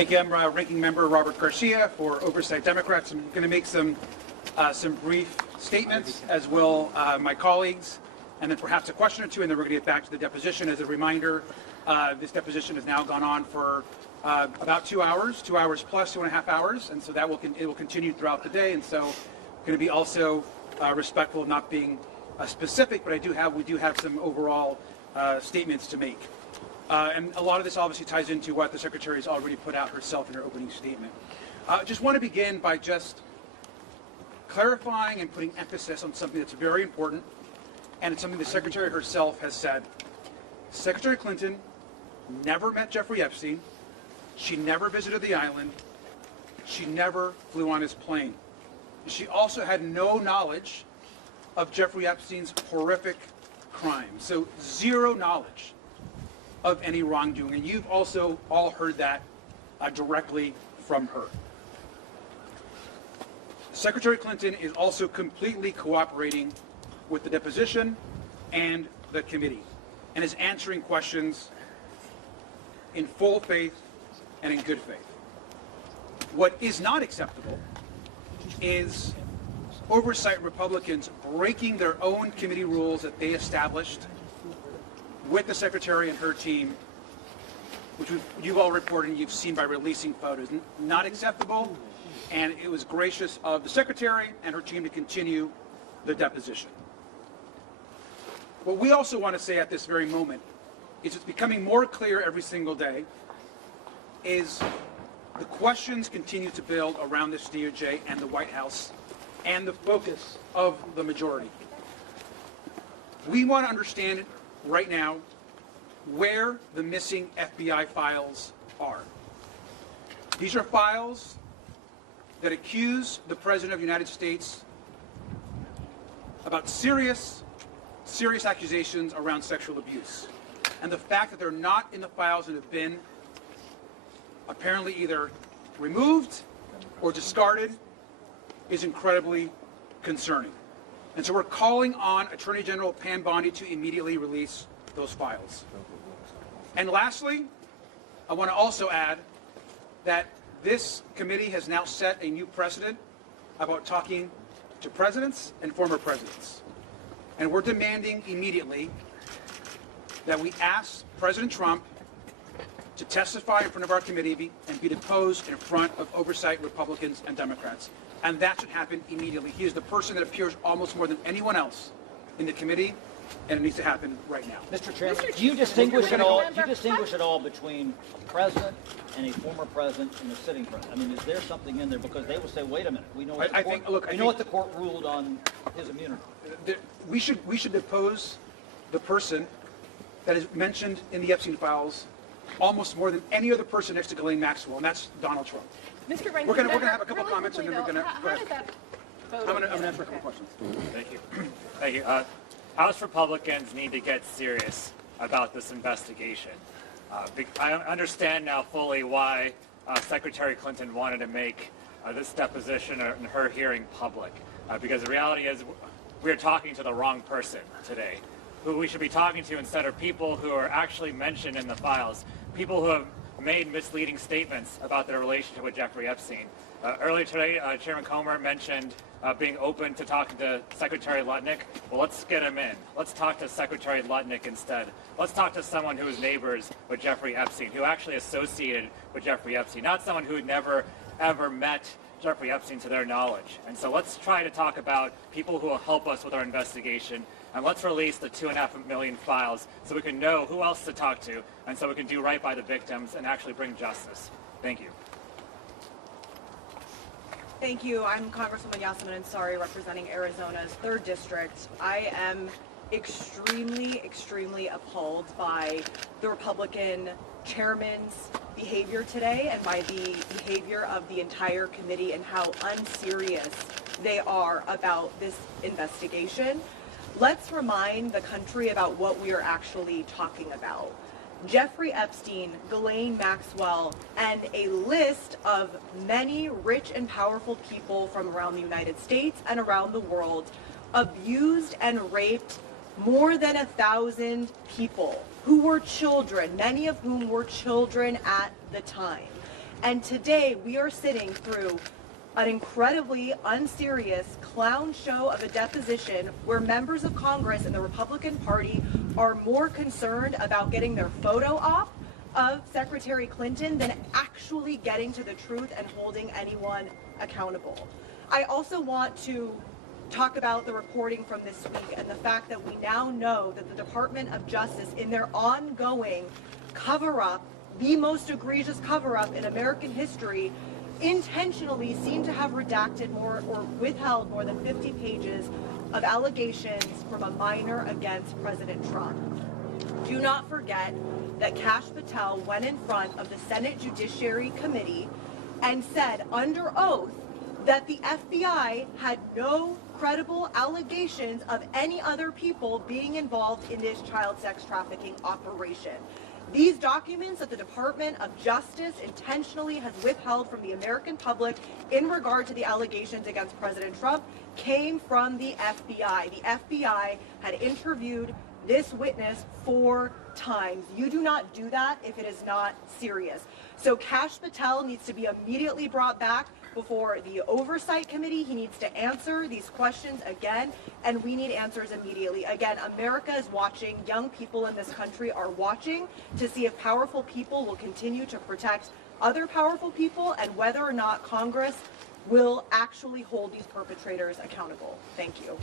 Thank you. I'm Ranking Member Robert Garcia for Oversight Democrats. I'm going to make some brief statements, as will my colleagues, and then perhaps a question or two, and then we're going to get back to the deposition. As a reminder, this deposition has now gone on for about 2 hours, 2 hours plus 2.5 hours, and so that it will continue throughout the day. And so, going to be also respectful of not being specific, but we do have some overall statements to make. And a lot of this obviously ties into what the Secretary has already put out herself in her opening statement. Just want to begin by just clarifying and putting emphasis on something that's very important, and it's something the Secretary herself has said. Secretary Clinton never met Jeffrey Epstein. She never visited the island. She never flew on his plane. She also had no knowledge of Jeffrey Epstein's horrific crime. So zero knowledge of any wrongdoing. And you've also all heard that directly from her. Secretary Clinton is also completely cooperating with the deposition and the committee, and is answering questions in full faith and in good faith. What is not acceptable is oversight Republicans breaking their own committee rules that they established with the Secretary and her team, which you've all reported and you've seen by releasing photos. Not acceptable, and it was gracious of the Secretary and her team to continue the deposition. What we also want to say at this very moment is it's becoming more clear every single day is the questions continue to build around this DOJ and the White House and the focus of the majority. We want to understand right now where the missing FBI files are. These are files that accuse the President of the United States about serious accusations around sexual abuse. And the fact that they're not in the files and have been apparently either removed or discarded is incredibly concerning. And so we're calling on Attorney General Pam Bondi to immediately release those files. And lastly, I want to also add that this committee has now set a new precedent about talking to presidents and former presidents. And we're demanding immediately that we ask President Trump to testify in front of our committee and be deposed in front of oversight Republicans and Democrats. And that should happen immediately. He is the person that appears almost more than anyone else in the committee, and it needs to happen right now. Mr. Chairman, do you distinguish at all? Do you distinguish at all between a president and a former president and a sitting president? I mean, is there something in there? Because they will say, "Wait a minute, we know what what the court ruled on his immunity." We should depose the person that is mentioned in the Epstein files almost more than any other person next to Ghislaine Maxwell, and that's Donald Trump. Mr. Ranking, we're going to have a couple comments, and then we're going to. How did that vote? I'm going to answer a couple questions. Thank you. Thank you. House Republicans need to get serious about this investigation. I understand now fully why Secretary Clinton wanted to make this deposition and her hearing public, because the reality is we're talking to the wrong person today. Who we should be talking to instead are people who are actually mentioned in the files, people who have made misleading statements about their relationship with Jeffrey Epstein. Earlier today, Chairman Comer mentioned being open to talking to Secretary Lutnick. Well, let's get him in. Let's talk to Secretary Lutnick instead. Let's talk to someone who is neighbors with Jeffrey Epstein, who actually associated with Jeffrey Epstein, not someone who had never, ever met Jeffrey Epstein to their knowledge. And so let's try to talk about people who will help us with our investigation, and let's release the 2.5 million files so we can know who else to talk to, and so we can do right by the victims and actually bring justice. Thank you. Thank you. I'm Congresswoman Yasmin Ansari, representing Arizona's 3rd District. I am extremely appalled by the Republican chairman's behavior today and by the behavior of the entire committee and how unserious they are about this investigation. Let's remind the country about what we are actually talking about. Jeffrey Epstein, Ghislaine Maxwell, and a list of many rich and powerful people from around the United States and around the world abused and raped more than 1,000 people who were children, many of whom were children at the time. And today we are sitting through an incredibly unserious clown show of a deposition where members of Congress and the Republican Party are more concerned about getting their photo op of Secretary Clinton than actually getting to the truth and holding anyone accountable. I also want to talk about the reporting from this week and the fact that we now know that the Department of Justice, in their ongoing cover-up, the most egregious cover-up in American history, intentionally seem to have redacted more or withheld more than 50 pages of allegations from a minor against President Trump. Do not forget that Kash Patel went in front of the Senate Judiciary Committee and said under oath that the FBI had no credible allegations of any other people being involved in this child sex trafficking operation. These documents that the Department of Justice intentionally has withheld from the American public in regard to the allegations against President Trump came from the FBI. The FBI had interviewed this witness 4 times. You do not do that if it is not serious. So Kash Patel needs to be immediately brought back before the Oversight Committee. He needs to answer these questions again, and we need answers immediately. Again, America is watching. Young people in this country are watching to see if powerful people will continue to protect other powerful people and whether or not Congress will actually hold these perpetrators accountable. Thank you.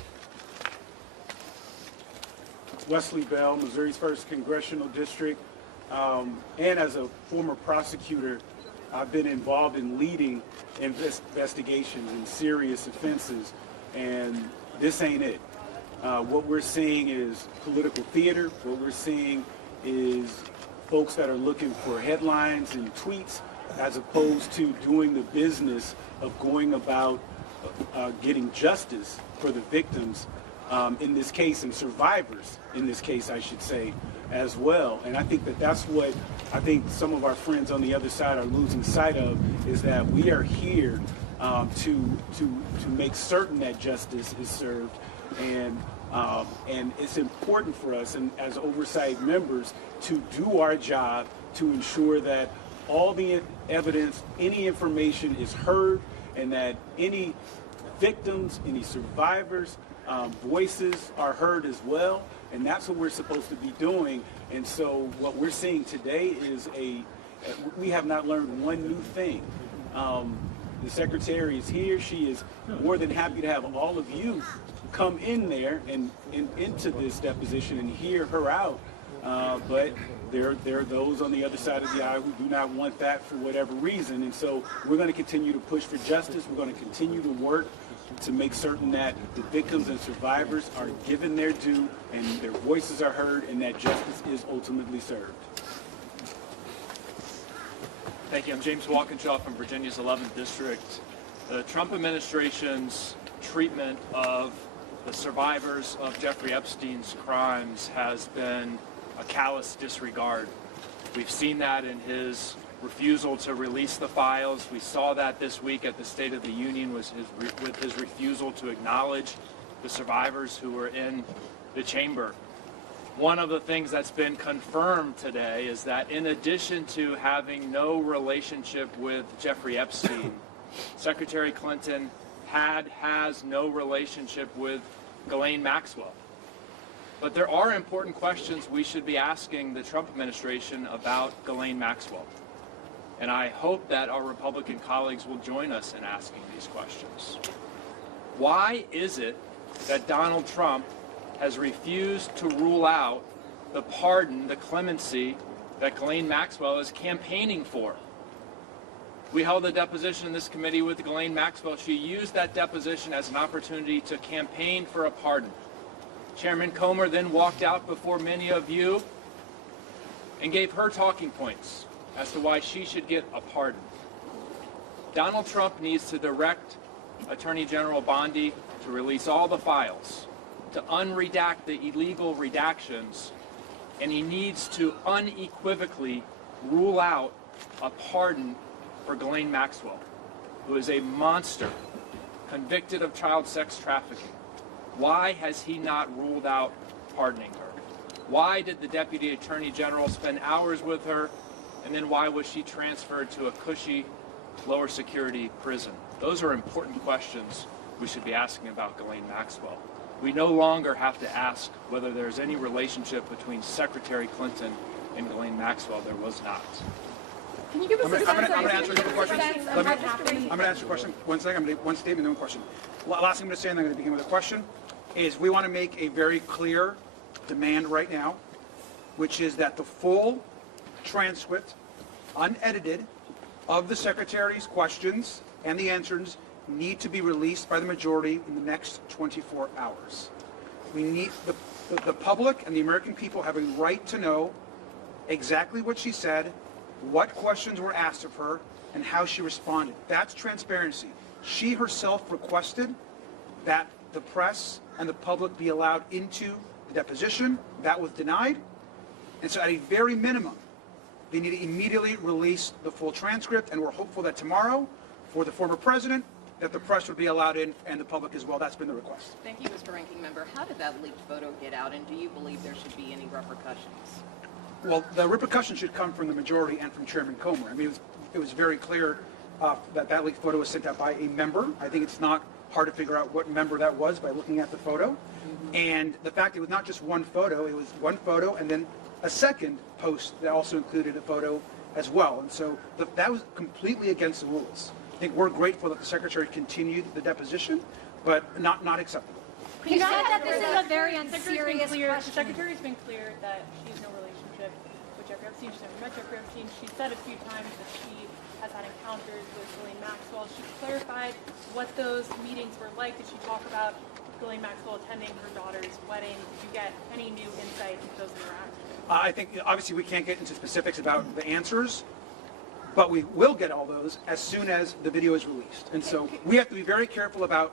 Wesley Bell, Missouri's 1st Congressional District, and as a former prosecutor, I've been involved in leading investigations in serious offenses, and this ain't it. What we're seeing is political theater. What we're seeing is folks that are looking for headlines and tweets as opposed to doing the business of going about getting justice for the victims in this case, and survivors in this case, I should say, as well. And I think that that's what I think some of our friends on the other side are losing sight of, is that we are here to make certain that justice is served, and it's important for us, and as oversight members, to do our job to ensure that all the evidence, any information is heard, and that any victims, any survivors, voices are heard as well, and that's what we're supposed to be doing. And so what we're seeing today is we have not learned one new thing. The Secretary is here. She is more than happy to have all of you come in there and into this deposition and hear her out. But there are those on the other side of the aisle who do not want that for whatever reason. And so we're going to continue to push for justice. We're going to continue to work to make certain that the victims and survivors are given their due and their voices are heard, and that justice is ultimately served. Thank you. I'm James Walkinshaw from Virginia's 11th District. The Trump administration's treatment of the survivors of Jeffrey Epstein's crimes has been a callous disregard. We've seen that in his refusal to release the files. We saw that this week at the State of the Union with his refusal to acknowledge the survivors who were in the chamber. One of the things that's been confirmed today is that in addition to having no relationship with Jeffrey Epstein, Secretary Clinton has no relationship with Ghislaine Maxwell. But there are important questions we should be asking the Trump administration about Ghislaine Maxwell. And I hope that our Republican colleagues will join us in asking these questions. Why is it that Donald Trump has refused to rule out the pardon, the clemency that Ghislaine Maxwell is campaigning for? We held a deposition in this committee with Ghislaine Maxwell. She used that deposition as an opportunity to campaign for a pardon. Chairman Comer then walked out before many of you and gave her talking points as to why she should get a pardon. Donald Trump needs to direct Attorney General Bondi to release all the files, to unredact the illegal redactions, and he needs to unequivocally rule out a pardon for Ghislaine Maxwell, who is a monster convicted of child sex trafficking. Why has he not ruled out pardoning her? Why did the Deputy Attorney General spend hours with her And then why was she transferred to a cushy, lower security prison? Those are important questions we should be asking about Ghislaine Maxwell. We no longer have to ask whether there's any relationship between Secretary Clinton and Ghislaine Maxwell. There was not. Can you give us I'm a going sense to of answer the question. of what happened? I'm going to answer the question. One second. I'm going to one statement, then one question. Last thing I'm going to say, and then I'm going to begin with a question, is we want to make a very clear demand right now, which is that the full transcript, unedited, of the Secretary's questions and the answers need to be released by the majority in the next 24 hours. We need the public and the American people have a right to know exactly what she said, what questions were asked of her, and how she responded. That's transparency. She herself requested that the press and the public be allowed into the deposition. That was denied. And so at a very minimum, they need to immediately release the full transcript, and we're hopeful that tomorrow, for the former president, that the press would be allowed in and the public as well. That's been the request. Thank you, Mr. Ranking Member. How did that leaked photo get out, and do you believe there should be any repercussions? Well, the repercussions should come from the majority and from Chairman Comer. I mean, it was very clear that leaked photo was sent out by a member. I think it's not hard to figure out what member that was by looking at the photo. And the fact it was not just one photo, it was one photo and then a second post that also included a photo as well. And so that was completely against the rules. I think we're grateful that the Secretary continued the deposition, but not acceptable. You said that this is a very unserious The question. Secretary's been clear that she has no relationship with Jeffrey Epstein. She's never met Jeffrey Epstein. She said a few times that she has had encounters with Ghislaine Maxwell. She clarified what those meetings were like. Did she talk about Ghislaine Maxwell attending her daughter's wedding? Did you get any new insight into those interactions? I think, obviously, we can't get into specifics about the answers, but we will get all those as soon as the video is released. And so we have to be very careful about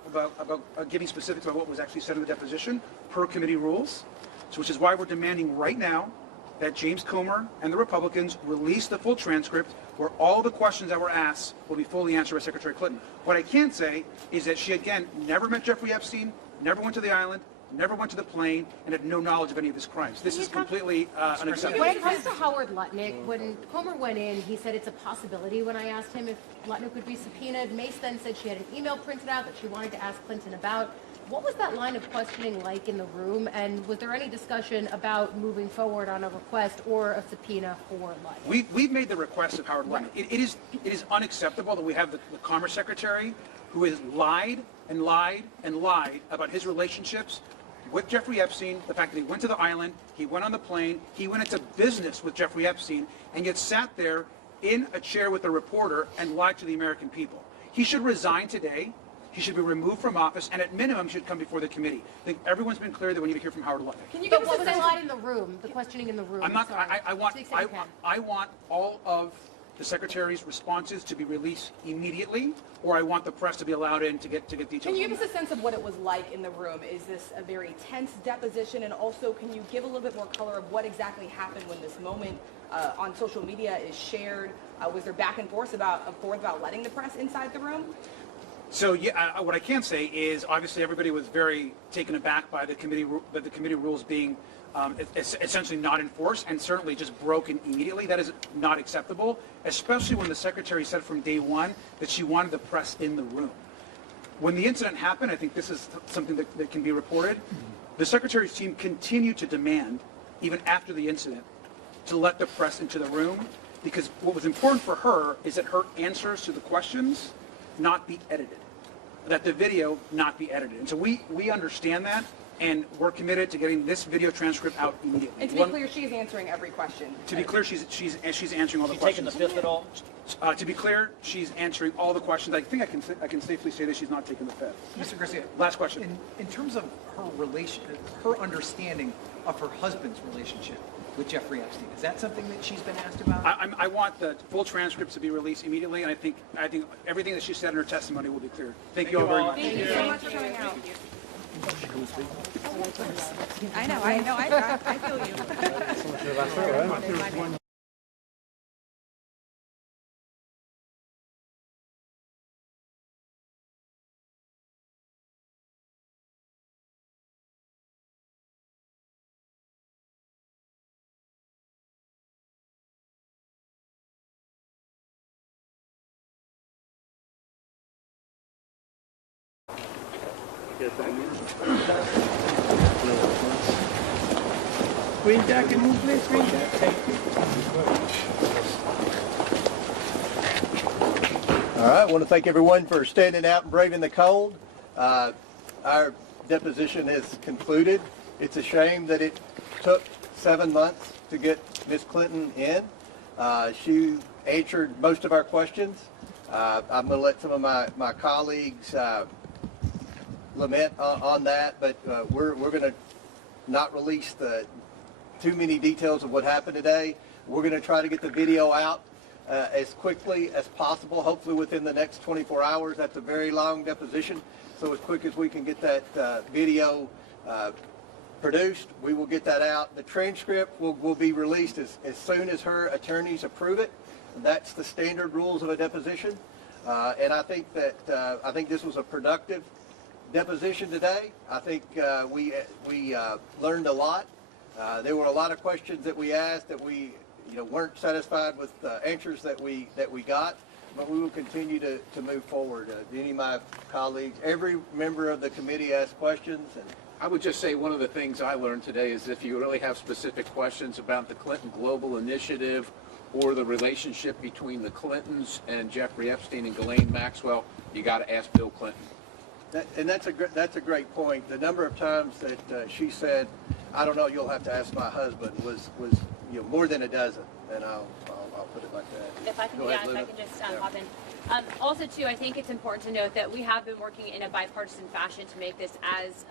giving specifics about what was actually said in the deposition per committee rules, so which is why we're demanding right now that James Comer and the Republicans release the full transcript where all the questions that were asked will be fully answered by Secretary Clinton. What I can say is that she, again, never met Jeffrey Epstein, never went to the island, never went to the plane, and had no knowledge of any of his crimes. This is completely unacceptable. When it comes to Howard Lutnick, when Comer went in, he said it's a possibility when I asked him if Lutnick would be subpoenaed. Mace then said she had an email printed out that she wanted to ask Clinton about. What was that line of questioning like in the room, and was there any discussion about moving forward on a request or a subpoena for Lutnick? We've made the request of Howard Lutnick. It is unacceptable that we have the Commerce Secretary who has lied and lied and lied about his relationships with Jeffrey Epstein, the fact that he went to the island, he went on the plane, he went into business with Jeffrey Epstein, and yet sat there in a chair with a reporter and lied to the American people. He should resign today. He should be removed from office, and at minimum should come before the committee. I think everyone's been clear that we need to hear from Howard Lutnick. Can you give us a line in the room, the questioning in the room? I'm not. Sorry. I want all of the Secretary's responses to be released immediately, or I want the press to be allowed in to get details. Can you give us a sense of what it was like in the room? Is this a very tense deposition? And also, can you give a little bit more color of what exactly happened when this moment on social media is shared? Was there back and forth about letting the press inside the room? So yeah, what I can say is obviously everybody was very taken aback by the committee rules being essentially not enforced and certainly just broken immediately. That is not acceptable, especially when the Secretary said from day one that she wanted the press in the room. When the incident happened, I think this is something that can be reported, the Secretary's team continued to demand, even after the incident, to let the press into the room, because what was important for her is that her answers to the questions not be edited, that the video not be edited. And so we understand that, and we're committed to getting this video transcript out immediately. And to be clear, she is answering every question. To be clear, she's answering all the She taking questions. the fifth at all? To be clear, she's answering all the questions. I think I can safely say that she's not taking the fifth. Mr. Garcia, Last question. in terms of her understanding of her husband's relationship with Jeffrey Epstein, is that something that she's been asked about? I want the full transcripts to be released immediately, and I think everything that she said in her testimony will be clear. Thank you all very much. Thank you so much for coming out. I know, I feel you. Green jacket, move please, green jacket. Thank you. All right, I want to thank everyone for standing out and braving the cold. Our deposition has concluded. It's a shame that it took 7 months to get Ms. Clinton in. She answered most of our questions. I'm going to let some of my colleagues lament on that, but we're going to not release too many details of what happened today. We're going to try to get the video out as quickly as possible, hopefully within the next 24 hours. That's a very long deposition, so as quick as we can get that video produced, we will get that out. The transcript will be released as soon as her attorneys approve it. That's the standard rules of a deposition, and I think that I think this was a productive deposition today. I think we learned a lot. There were a lot of questions that we asked that we weren't satisfied with the answers that we got, but we will continue to move forward. Any of my colleagues, every member of the committee asked questions. And I would just say one of the things I learned today is if you really have specific questions about the Clinton Global Initiative or the relationship between the Clintons and Jeffrey Epstein and Ghislaine Maxwell, you got to ask Bill Clinton. That's a great point. The number of times that she said, "I don't know, you'll have to ask my husband," was more than a dozen, and I'll put it like that. If I can, Go ahead, if I Linda. can just hop in. Also, too, I think it's important to note that we have been working in a bipartisan fashion to make this as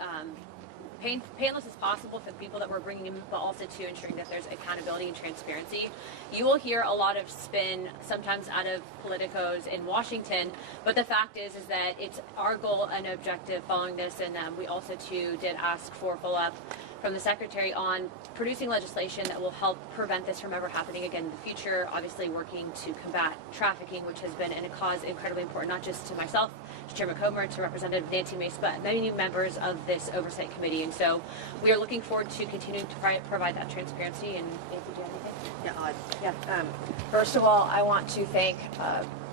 painless as possible for the people that we're bringing in, but also to ensuring that there's accountability and transparency. You will hear a lot of spin, sometimes out of politicos in Washington, but the fact is that it's our goal and objective following this, and we also, too, did ask for follow-up from the Secretary on producing legislation that will help prevent this from ever happening again in the future, obviously working to combat trafficking, which has been a cause incredibly important, not just to myself, to Chairman Comer, to Representative Nancy Mace, but many members of this Oversight Committee. And so we are looking forward to continuing to provide that transparency. And if you do anything? First of all, I want to thank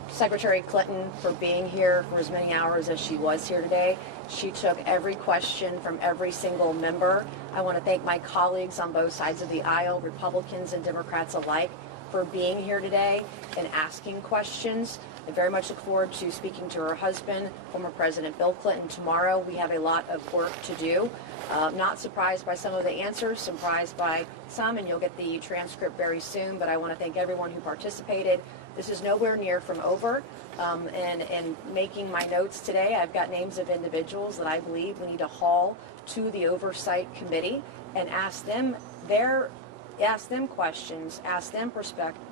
Secretary Clinton for being here for as many hours as she was here today. She took every question from every single member. I want to thank my colleagues on both sides of the aisle, Republicans and Democrats alike, for being here today and asking questions. I very much look forward to speaking to her husband, former President Bill Clinton, tomorrow. We have a lot of work to do. Not surprised by some of the answers, surprised by some, and you'll get the transcript very soon, but I want to thank everyone who participated. This is nowhere near from over, and making my notes today, I've got names of individuals that I believe we need to haul to the Oversight Committee and ask them questions, ask them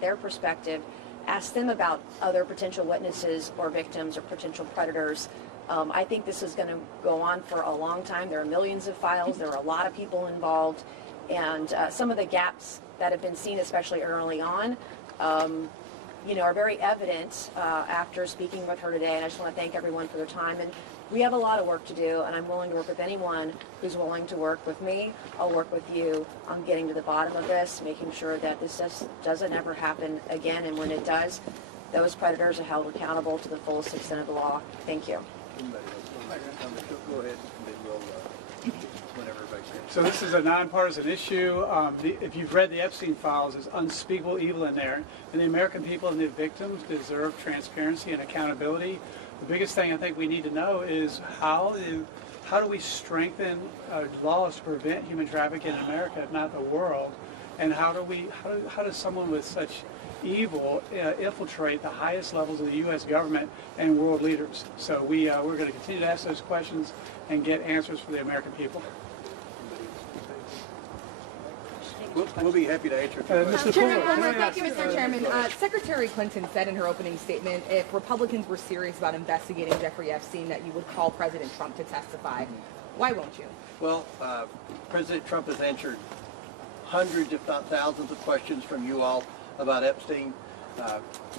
their perspective, ask them about other potential witnesses or victims or potential predators. I think this is going to go on for a long time. There are millions of files. There are a lot of people involved. And some of the gaps that have been seen, especially early on, are very evident after speaking with her today. And I just want to thank everyone for their time. And we have a lot of work to do, and I'm willing to work with anyone who's willing to work with me. I'll work with you on getting to the bottom of this, making sure that this doesn't ever happen again. And when it does, those predators are held accountable to the fullest extent of the law. Thank you. Go ahead, and then we'll whenever everybody's ready. So this is a nonpartisan issue. If you've read the Epstein files, there's unspeakable evil in there. And the American people and the victims deserve transparency and accountability. The biggest thing I think we need to know is how do we strengthen laws to prevent human trafficking in America, if not the world? And how does someone with such evil infiltrate the highest levels of the U.S. government and world leaders? So we're going to continue to ask those questions and get answers for the American people. We'll be happy to answer. Thank you, Mr. Chairman. Secretary Clinton said in her opening statement, if Republicans were serious about investigating Jeffrey Epstein, that you would call President Trump to testify. Why won't you? Well, President Trump has answered hundreds, if not thousands, of questions from you all about Epstein,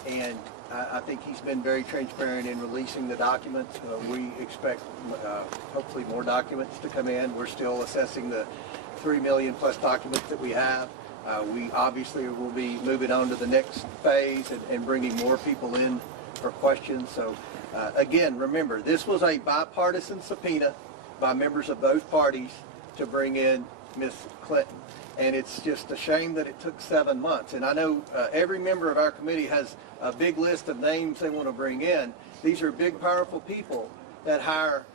and I think he's been very transparent in releasing the documents. We expect hopefully more documents to come in. We're still assessing the 3 million plus documents that we have. We obviously will be moving on to the next phase and bringing more people in for questions. So again, remember, this was a bipartisan subpoena. by members of both parties to bring in Ms. Clinton. And it's just a shame that it took 7 months. And I know every member of our committee has a big list of names they want to bring in. These are big, powerful people that hire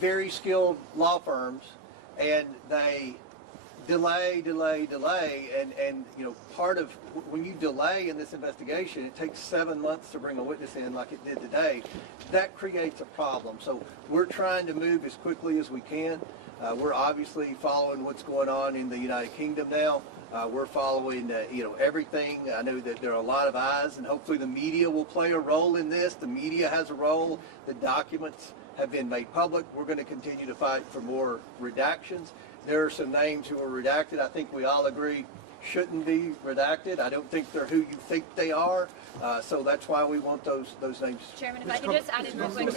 very skilled law firms, and they delay, and you know, part of when you delay in this investigation, it takes 7 months to bring a witness in like it did today. That creates a problem. So we're trying to move as quickly as we can. We're obviously following what's going on in the United Kingdom now. We're following, everything. I know that there are a lot of eyes, and hopefully the media will play a role in this. The media has a role. The documents have been made public. We're going to continue to fight for more redactions. There are some names who are redacted. I think we all agree shouldn't be redacted. I don't think they're who you think they are. So that's why we want those names. Chairman, if I could just add in real quick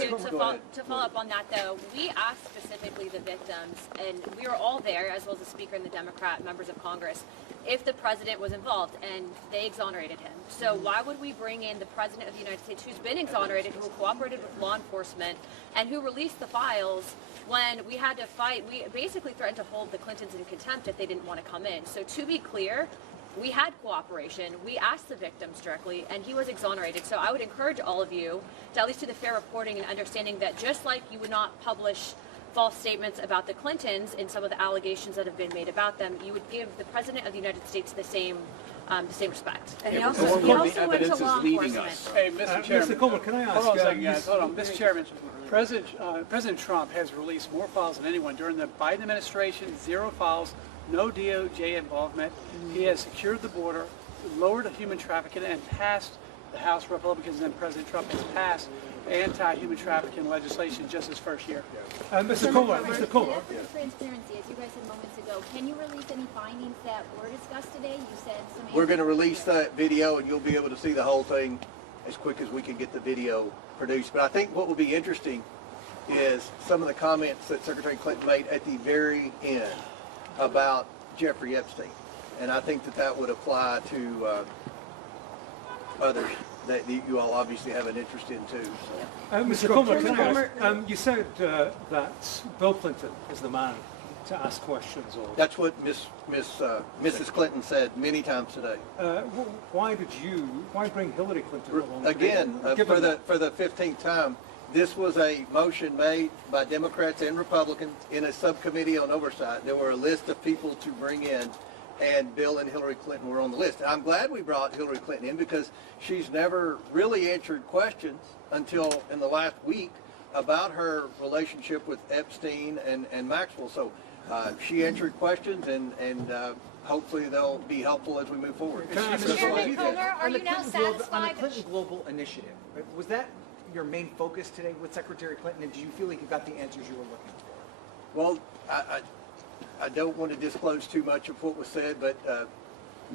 to follow up on that, though, we asked specifically the victims, and we were all there, as well as the Speaker and the Democrat members of Congress, if the President was involved, and they exonerated him. So why would we bring in the President of the United States, who's been exonerated, who cooperated with law enforcement, and who released the files when we had to fight? We basically threatened to hold the Clintons in contempt if they didn't want to come in. So to be clear, we had cooperation. We asked the victims directly, and he was exonerated. So I would encourage all of you to at least do the fair reporting and understanding that just like you would not publish false statements about the Clintons in some of the allegations that have been made about them, you would give the President of the United States the same respect. And he also went to law enforcement. Hey, Mr. Chairman. Mr. Coleman, can I ask? Hold on a second, guys. Hold on. Mr. Chairman, President Trump has released more files than anyone. During the Biden administration, 0 files, no DOJ involvement. He has secured the border, lowered human trafficking, and passed the House Republicans, and President Trump has passed anti-human trafficking legislation just his first year. Mr. Coleman, Mr. Coleman. Transparency, as you guys said moments ago, can you release any findings that were discussed today? You said some. We're going to release that video, and you'll be able to see the whole thing as quick as we can get the video produced. But I think what will be interesting is some of the comments that Secretary Clinton made at the very end about Jeffrey Epstein, and I think that would apply to others that you all obviously have an interest in too. So. Mr. Coleman, can I ask, you said that Bill Clinton is the man to ask questions. Or that's what Mrs. Clinton said many times today. Why bring Hillary Clinton along? Again, for the 15th time, this was a motion made by Democrats and Republicans in a subcommittee on oversight. There were a list of people to bring in, and Bill and Hillary Clinton were on the list. And I'm glad we brought Hillary Clinton in because she's never really answered questions until in the last week about her relationship with Epstein and Maxwell. So she answered questions, and hopefully they'll be helpful as we move forward. Chairman Comer, are you now satisfied? On the Clinton Global Initiative, was that your main focus today with Secretary Clinton, and did you feel like you got the answers you were looking for? Well, I don't want to disclose too much of what was said, but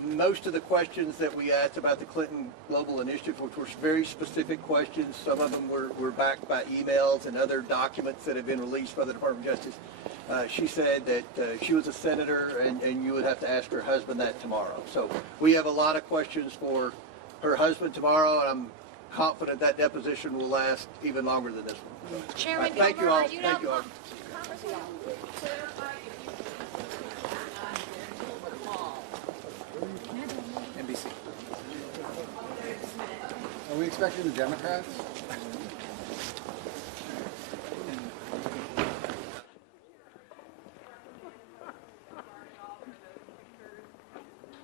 most of the questions that we asked about the Clinton Global Initiative, which were very specific questions, some of them were backed by emails and other documents that have been released by the Department of Justice. She said that she was a senator, and you would have to ask her husband that tomorrow. So we have a lot of questions for her husband tomorrow, and I'm confident that deposition will last even longer than this one. So, Chairman thank you all. Thank you all. NBC. Are we expecting the Democrats